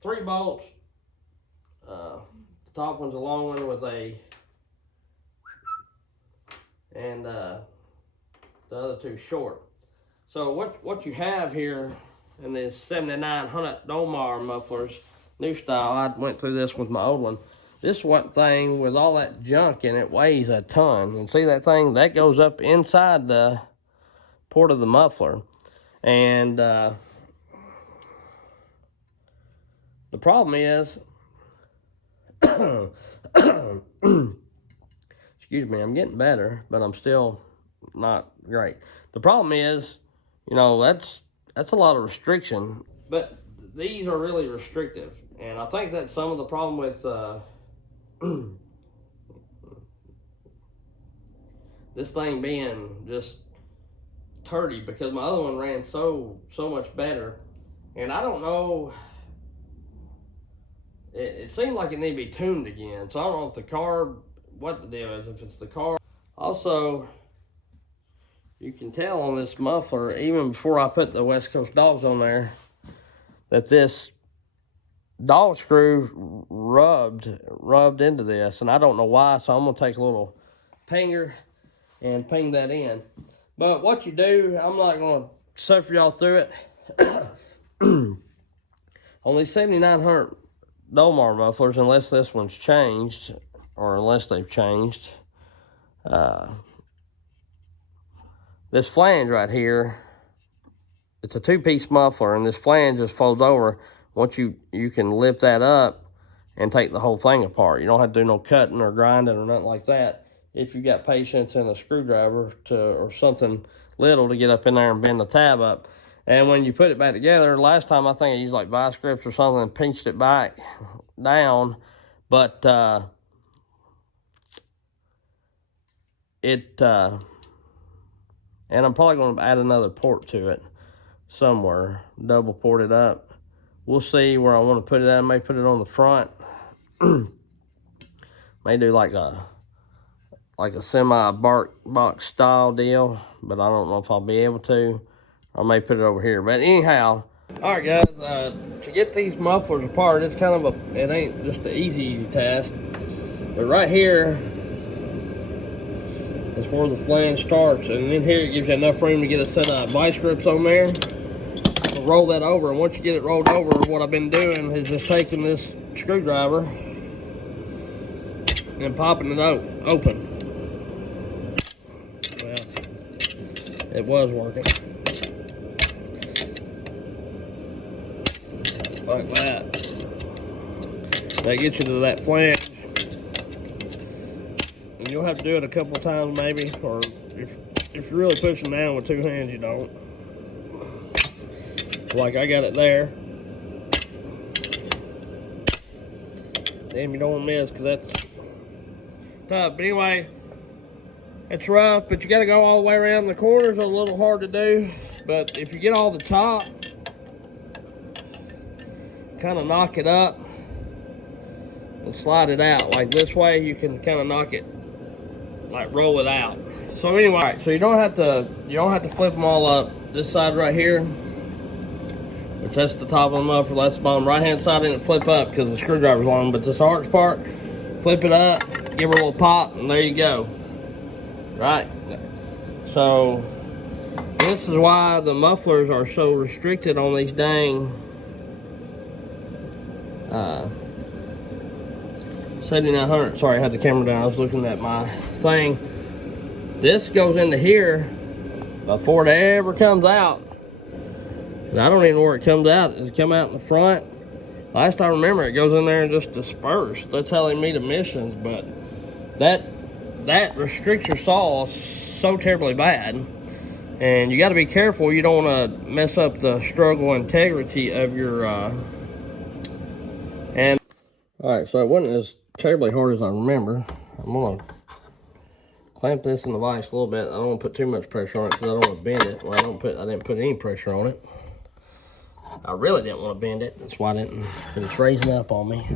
3 bolts. The top one's a long one with a, and the other 2 short. So what you have here in this 7900 Domar mufflers, new style, I went through this with my old one. This one thing with all that junk in it weighs a ton. And see that thing? That goes up inside the port of the muffler. And the problem is, excuse me, I'm getting better, but I'm still not great. The problem is, you know, that's a lot of restriction, but these are really restrictive. And I think that's some of the problem with this thing being just turdy, because my other one ran so much better. And I don't know, it seemed like it needed to be tuned again. So I don't know if the carb, what the deal is, if it's the carb. Also, you can tell on this muffler, even before I put the West Coast dogs on there, that this dog screw rubbed into this, and I don't know why. So I'm gonna take a little pinger and ping that in. But what you do, I'm not gonna suffer y'all through it. On these 7900 Domar mufflers, unless this one's changed, or unless they've changed, this flange right here, it's a 2-piece muffler, and this flange just folds over. Once you can lift that up and take the whole thing apart. You don't have to do no cutting or grinding or nothing like that. If you got patience and a screwdriver or something little to get up in there and bend the tab up. And when you put it back together, last time I think I used like vice grips or something and pinched it back down, but and I'm probably going to add another port to it somewhere, double port it up. We'll see where I want to put it at. I may put it on the front. May do like a semi box style deal, but I don't know if I'll be able to. I may put it over here. But anyhow, all right, guys. To get these mufflers apart, it's kind of it ain't just an easy task. But right here is where the flange starts, and in here it gives you enough room to get a set of vice grips on there. I'll roll that over, and once you get it rolled over, what I've been doing is just taking this screwdriver and popping it open. Well, it was working. Like that. That gets you to that flange. And you'll have to do it a couple of times maybe, or if you're really pushing down with 2 hands, you don't. Like I got it there. Damn, you don't want to miss, because that's tough. But anyway, it's rough, but you got to go all the way around. The corners are a little hard to do, but if you get all the top, kind of knock it up and slide it out. Like this way, you can kind of knock it, like roll it out. So anyway, all right, so you don't have to flip them all up. This side right here, which that's the top of the muffler, that's the bottom. Right hand side didn't flip up because the screwdriver's long, but this arch part, flip it up, give her a little pop, and there you go. Right. So this is why the mufflers are so restricted on these dang 7900. Sorry, I had the camera down. I was looking at my thing. This goes into here before it ever comes out. And I don't even know where it comes out. Does it come out in the front? Last I remember, it goes in there and just dispersed. That's how they meet emissions. But that restricts your saw so terribly bad. And you got to be careful. You don't want to mess up the struggle integrity of your and all right, so it wasn't as terribly hard as I remember. I'm gonna clamp this in the vise a little bit. I don't want to put too much pressure on it because I don't want to bend it. Well, I didn't put any pressure on it. I really didn't want to bend it. That's why I didn't, because it's raising up on me.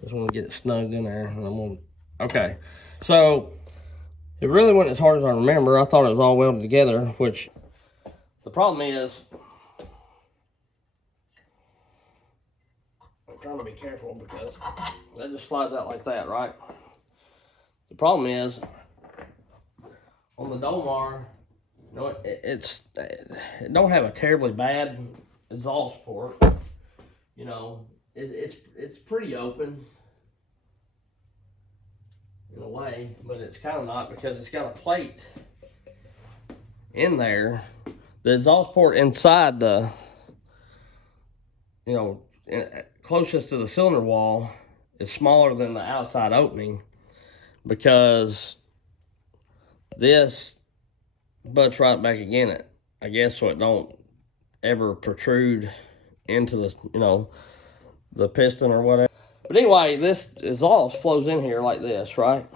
Just want to get it snugged in there, and I'm gonna. Okay, so it really wasn't as hard as I remember. I thought it was all welded together, which the problem is trying to be careful because that just slides out like that, right? The problem is, on the Domar, you know, it don't have a terribly bad exhaust port. You know, it's pretty open in a way, but it's kind of not because it's got a plate in there. The exhaust port inside the, you know, closest to the cylinder wall is smaller than the outside opening because this butts right back again it, I guess, so it don't ever protrude into the, you know, the piston or whatever. But anyway, this exhaust flows in here like this, right?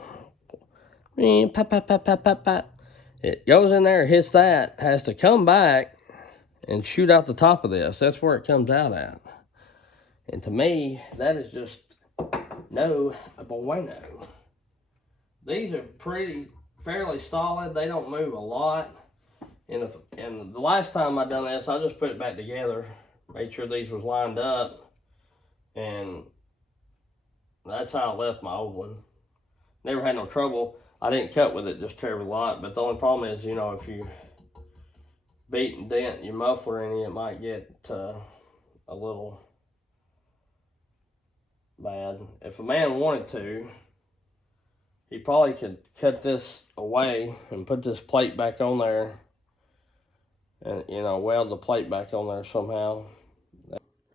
Pop, pop, pop, pop, pop, pop. It goes in there, hits that, has to come back and shoot out the top of this. That's where it comes out at. And to me, that is just no bueno. These are fairly solid. They don't move a lot. And the last time I done this, I just put it back together, made sure these was lined up, and that's how I left my old one. Never had no trouble. I didn't cut with it just terribly a lot, but the only problem is, you know, if you beat and dent your muffler in it might get a little bad. If a man wanted to, he probably could cut this away and put this plate back on there and, you know, weld the plate back on there somehow.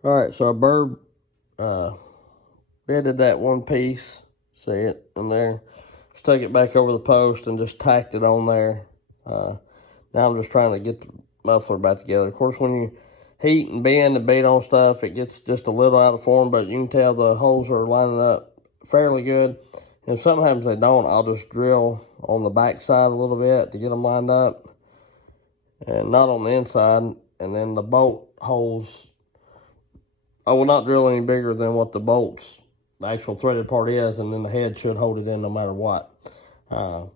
Alright, so I bended that one piece, see it in there, stuck it back over the post and just tacked it on there. Now I'm just trying to get the muffler back together. Of course, when you heat and bend and beat on stuff, it gets just a little out of form, but you can tell the holes are lining up fairly good. And if something happens they don't, I'll just drill on the back side a little bit to get them lined up, and not on the inside. And then the bolt holes, I will not drill any bigger than what the bolts, the actual threaded part is, and then the head should hold it in no matter what. You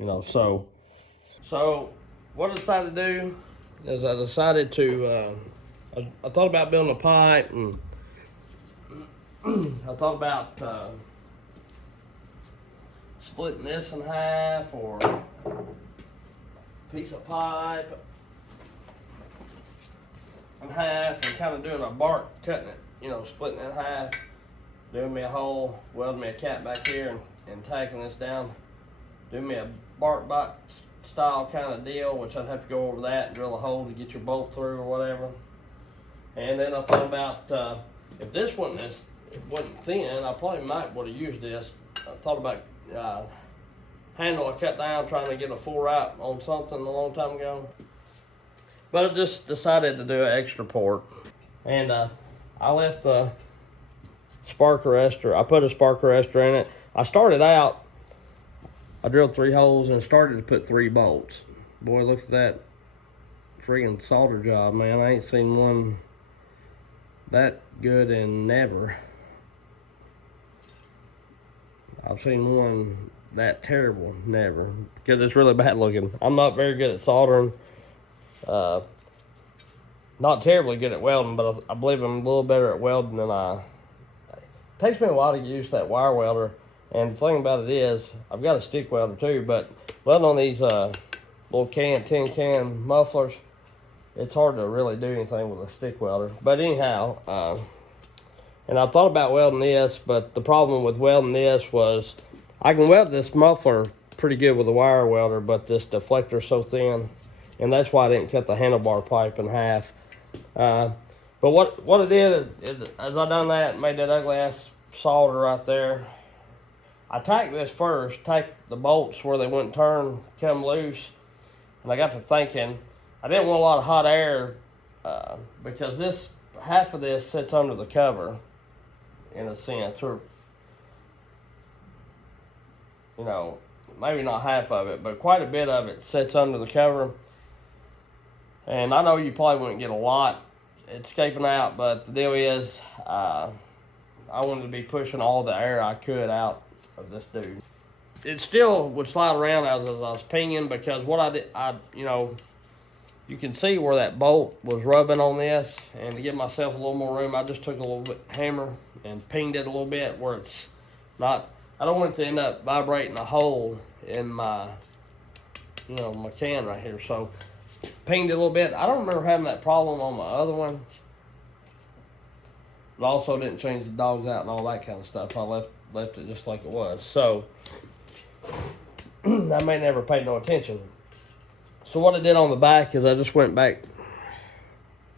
know, so what I decided to do is I decided to, I thought about building a pipe, and I thought about splitting this in half, or a piece of pipe in half, and kind of doing a bark, cutting it, you know, splitting it in half, doing me a hole, welding me a cap back here, and tacking this down, doing me a bark box style kind of deal, which I'd have to go over that and drill a hole to get your bolt through or whatever. And then I thought about, if this wasn't thin, I probably might would have used this. I thought about handle I cut down trying to get a full wrap on something a long time ago, but I just decided to do an extra port. And I left the spark arrestor, I put a spark arrestor in it. I started out, I drilled 3 holes and started to put 3 bolts. Boy, look at that friggin' solder job, man. I ain't seen one that good in never. I've seen one that terrible never, because it's really bad looking. I'm not very good at soldering. Not terribly good at welding, but I believe I'm a little better at welding than it takes me a while to get used to that wire welder. And the thing about it is, I've got a stick welder too, but welding on these little tin can mufflers, it's hard to really do anything with a stick welder. But anyhow, and I thought about welding this, but the problem with welding this was I can weld this muffler pretty good with a wire welder, but this deflector's so thin, and that's why I didn't cut the handlebar pipe in half. But what I did is, as I done that, made that ugly ass solder right there. I tacked this first, tacked the bolts where they wouldn't come loose, and I got to thinking, I didn't want a lot of hot air, because half of this sits under the cover, in a sense, or, you know, maybe not half of it, but quite a bit of it sits under the cover. And I know you probably wouldn't get a lot escaping out, but the deal is, I wanted to be pushing all the air I could out of this dude. It still would slide around as I was pinging, because what I did, you know, you can see where that bolt was rubbing on this, and to give myself a little more room, I just took a little bit hammer and pinged it a little bit where it's not, I don't want it to end up vibrating a hole in my, you know, my can right here. So pinged it a little bit. I don't remember having that problem on my other one, but also didn't change the dogs out and all that kind of stuff. I left it just like it was. So I may never paid no attention. So what I did on the back is I just went back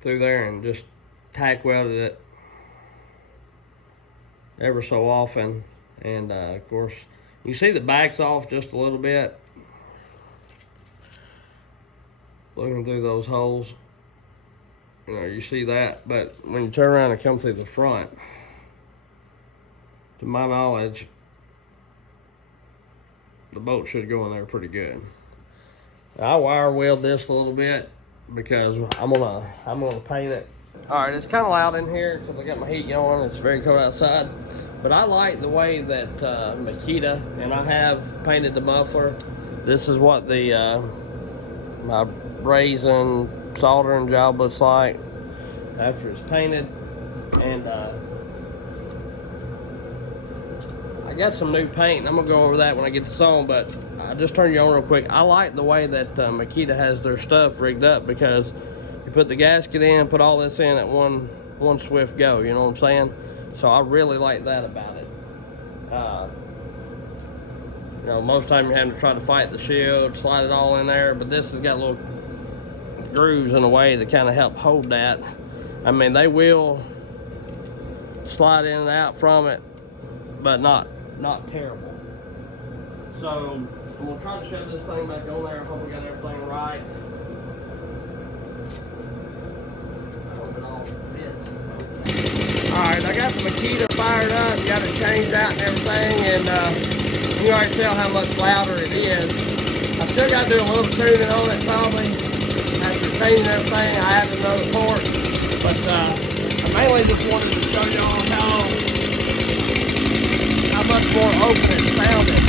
through there and just tack welded it ever so often. And of course, you see the back's off just a little bit. Looking through those holes, you know, you see that. But when you turn around and come through the front, to my knowledge, the bolt should go in there pretty good. I wire weld this a little bit because I'm gonna paint it. All right, it's kind of loud in here because I got my heat going. It's very cold outside, but I like the way that Makita, and I have painted the muffler. This is what the my brazing soldering job looks like after it's painted, and I got some new paint, and I'm gonna go over that when I get the song, but I just turned you on real quick. I like the way that Makita has their stuff rigged up, because you put the gasket in, put all this in at one swift go, you know what I'm saying? So I really like that about it. You know, most of the time you're having to try to fight the shield, slide it all in there, but this has got little grooves in a way to kind of help hold that. I mean, they will slide in and out from it, but not terrible. So I'm gonna try to shove this thing back on there. I hope we got everything right. I hope it all fits. Okay. All right, I got the Makita fired up, got it changed out and everything, and you already tell how much louder it is. I still got to do a little tuning on it probably. After changing everything, I added another port, but I mainly just wanted to show y'all how much more open it sounded.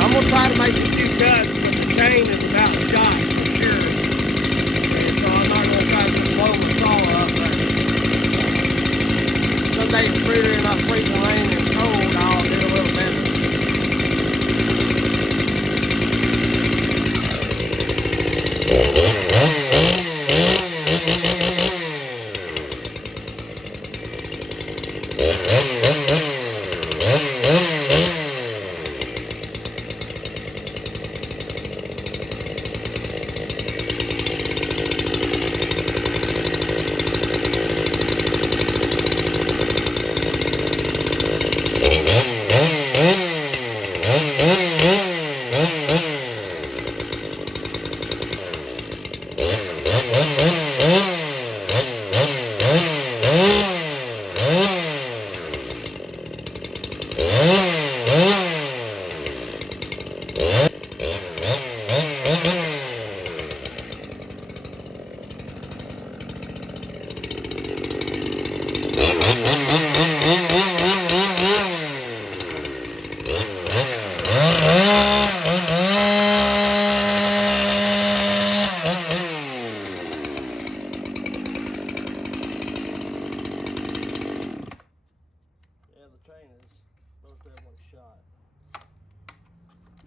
I'm gonna try to make a few cuts, but the chain is about shot for sure. And so I'm not gonna try to blow my saw up, but some days it's pretty not freezing rain and cold, I'll do a little better.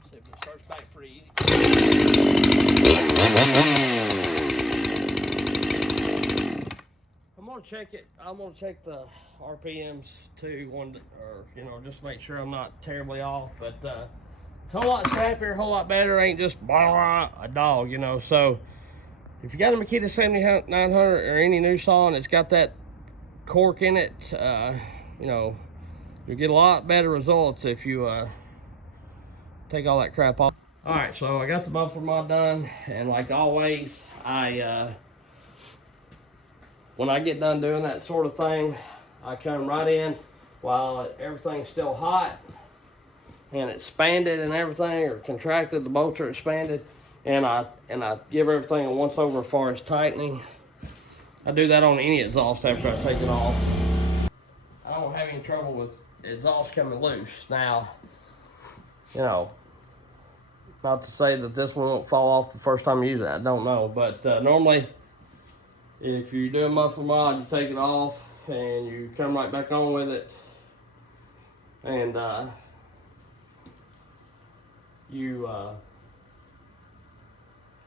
See if it starts back pretty easy. I'm gonna check it. I'm gonna check the RPMs too, or you know, just to make sure I'm not terribly off. But it's a whole lot snappier, a whole lot better. Ain't just blah, a dog, you know. So if you got a Makita 7900 or any new saw and it's got that cork in it, you know, you'll get a lot better results if you take all that crap off. All right, so I got the muffler mod done, and like always, when I get done doing that sort of thing, I come right in while everything's still hot and it's expanded and everything, or contracted, the bolts are expanded, and I give everything a once over as far as tightening. I do that on any exhaust after I take it off. I don't have any trouble with exhaust coming loose. Now, you know, not to say that this one won't fall off the first time you use it, I don't know, but normally If you do a muffler mod, you take it off and you come right back on with it, and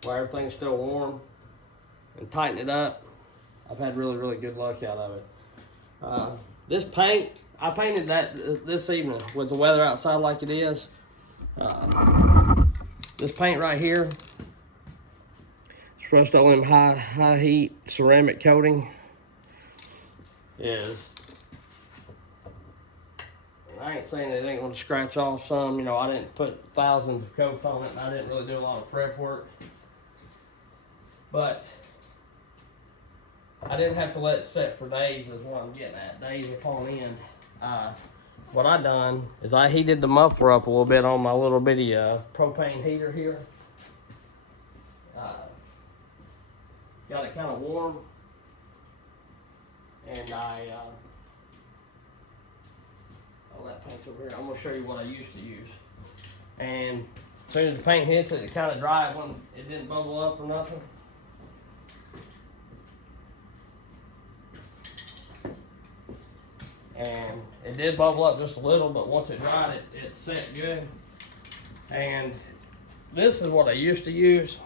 while everything's still warm, and tighten it up. I've had really good luck out of it. This paint, I painted that this evening with the weather outside like it is. This paint right here, it's Rust-Oleum high heat ceramic coating. I ain't saying it ain't gonna scratch off some. You know, I didn't put thousands of coats on it, and I didn't really do a lot of prep work. But I didn't have to let it set for days, is what I'm getting at, days upon end. What I done is I heated the muffler up a little bit on my little bitty propane heater here. Got it kind of warm, and oh, that paint's over here. I'm gonna show you what I used to use. And as soon as the paint hits it, it kind of dry. It didn't bubble up or nothing. And it did bubble up just a little, but once it dried, it set good. And this is what I used to use.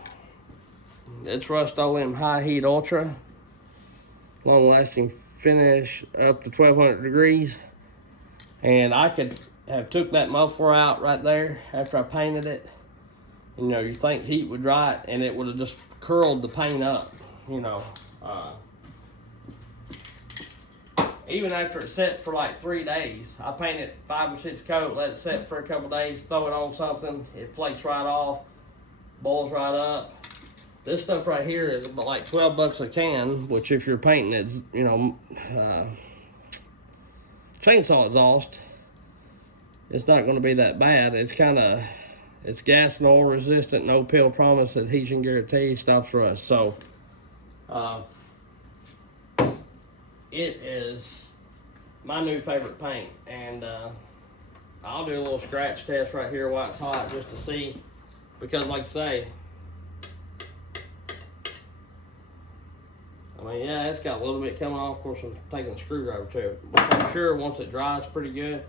It's Rust-Oleum High Heat Ultra. Long lasting finish up to 1200 degrees. And I could have took that muffler out right there after I painted it. You know, you think heat would dry it, and it would have just curled the paint up, you know. Even after it set for like 3 days, I painted 5 or 6 coats, let it set for a couple days, throw it on something, it flakes right off, boils right up. This stuff right here is about like 12 bucks a can, which if you're painting it, you know, chainsaw exhaust, it's not going to be that bad. It's it's gas and oil resistant, no pill promise, adhesion guarantee, stops rust. So, it is my new favorite paint, and I'll do a little scratch test right here while it's hot just to see, because like I say, I mean, yeah, it's got a little bit coming off. Of course, I'm taking a screwdriver to it, but I'm sure once it dries pretty good,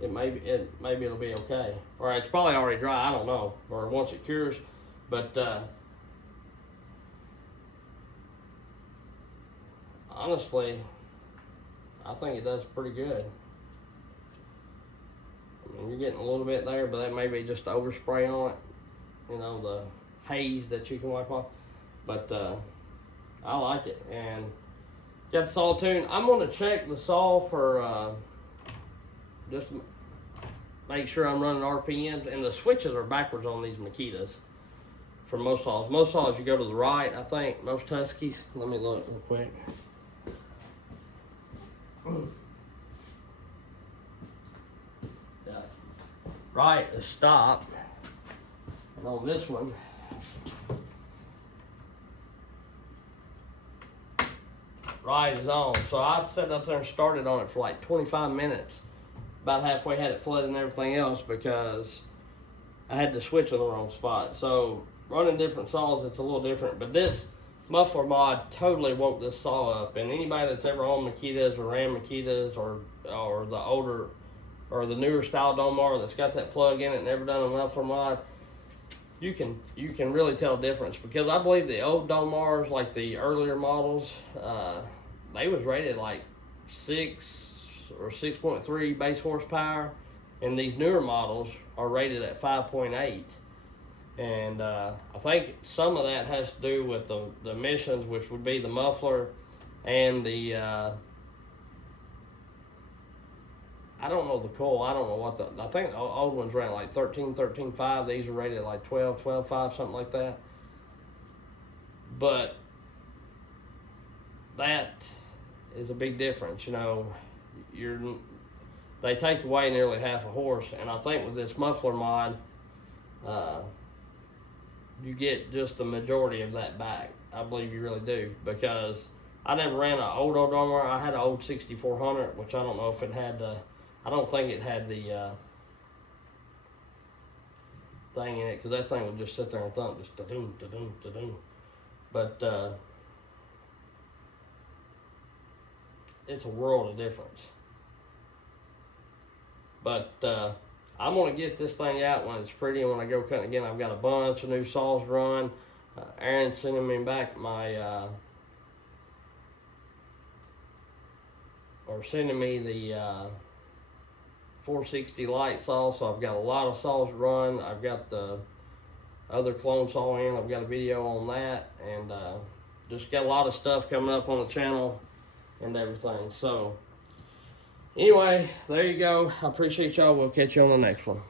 maybe it'll be okay. Or it's probably already dry, I don't know, or once it cures, but honestly, I think it does pretty good. I mean, you're getting a little bit there, but that may be just overspray on it. You know, the haze that you can wipe off. But I like it. And got the saw tuned. I'm going to check the saw for just make sure I'm running RPMs. And the switches are backwards on these Makitas for most saws. Most saws you go to the right, I think. Most Huskies. Let me look real quick. Yeah. Right is stop, and on this one, right is on. So I sat up there and started on it for like 25 minutes. About halfway had it flooded and everything else because I had the switch in the wrong spot. So running different saws, it's a little different. But this muffler mod totally woke this saw up, and anybody that's ever owned Makitas or ran Makitas or the older or the newer style Domar that's got that plug in it and never done a muffler mod, you can really tell the difference, because I believe the old Domars, like the earlier models, they was rated like 6 or 6.3 base horsepower, and these newer models are rated at 5.8. And I think some of that has to do with the emissions, which would be the muffler and the I don't know the coil. I don't know what I think the old ones ran like 13.5. These are rated at like 12.5, something like that. But that is a big difference. You know, they take away nearly half a horse, and I think with this muffler mod, you get just the majority of that back. I believe you really do, because I never ran an old Domar. I had an old 6400, which I don't know if it had the, I don't think it had the thing in it, because that thing would just sit there and thump, just da-doom, da-doom, da-doom. but it's a world of difference. But I'm gonna get this thing out when it's pretty, and when I go cutting again, I've got a bunch of new saws run. Aaron's sending me back my sending me the 460 light saw, so I've got a lot of saws run. I've got the other clone saw in. I've got a video on that, and just got a lot of stuff coming up on the channel and everything. So anyway, there you go. I appreciate y'all. We'll catch you on the next one.